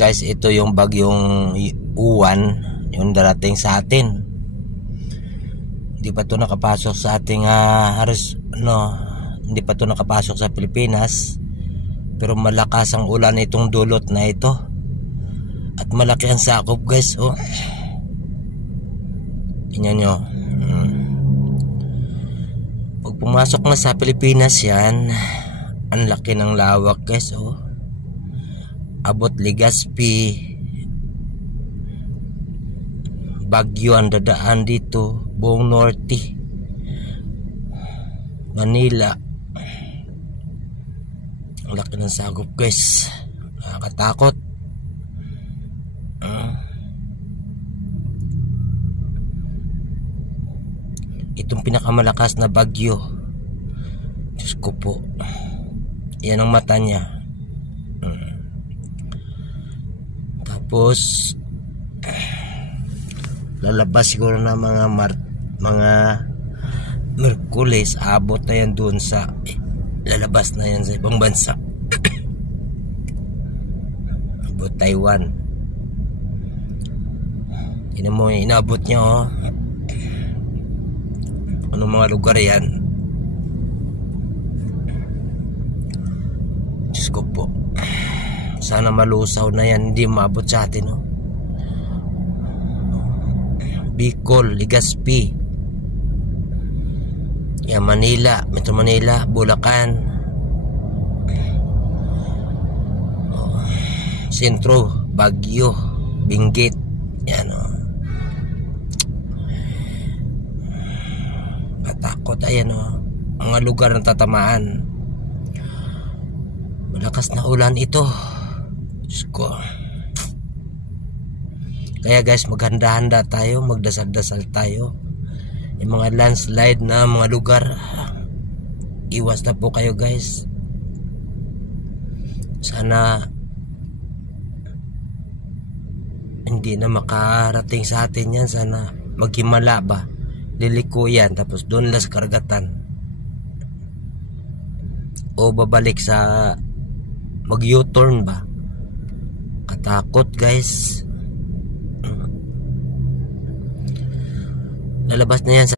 Guys, ito yung bagyong Uwan, yung darating sa atin. Hindi pa to nakapasok sa ating hindi pa to nakapasok sa Pilipinas. Pero malakas ang ulan itong dulot na ito. At malaki ang sakop, guys. Oh. Tingnan nyo. Pag pumasok na sa Pilipinas yan, ang laki ng lawak, guys. Oh. Abot Legazpi, Baguio ang dadaan dito, buong norte, Manila. Ang laki ng sagop, guys. Nakakatakot. Itong pinakamalakas na bagyo, Diyos ko po, yan ang mata niya. Tapos lalabas siguro na mga Merkulis, abot na yan doon sa lalabas na yan sa ibang bansa. Abot Taiwan. Tingnan mo yung inabot niya, oh. Anong mga lugar yan? Diyos ko po, sana malusaw na yan, hindi maabot sa atin, oh. Bicol, Legazpi, yan, Manila, Metro Manila, Bulacan, Sentro, Baguio, Benguet, yan, oh. Katakot, ayan, oh. Mga lugar ng tatamaan. Malakas na ulan ito. Diyos ko. Kaya guys, maghanda-handa tayo, magdasal-dasal tayo. Yung mga landslide na mga lugar, iwas na po kayo, guys. Sana hindi na makarating sa atin yan. Sana maghimala ba, liliko yan, tapos doon lang sa karagatan, o babalik sa mag U-turn ba. Katakot, guys. Lalabas na yan sa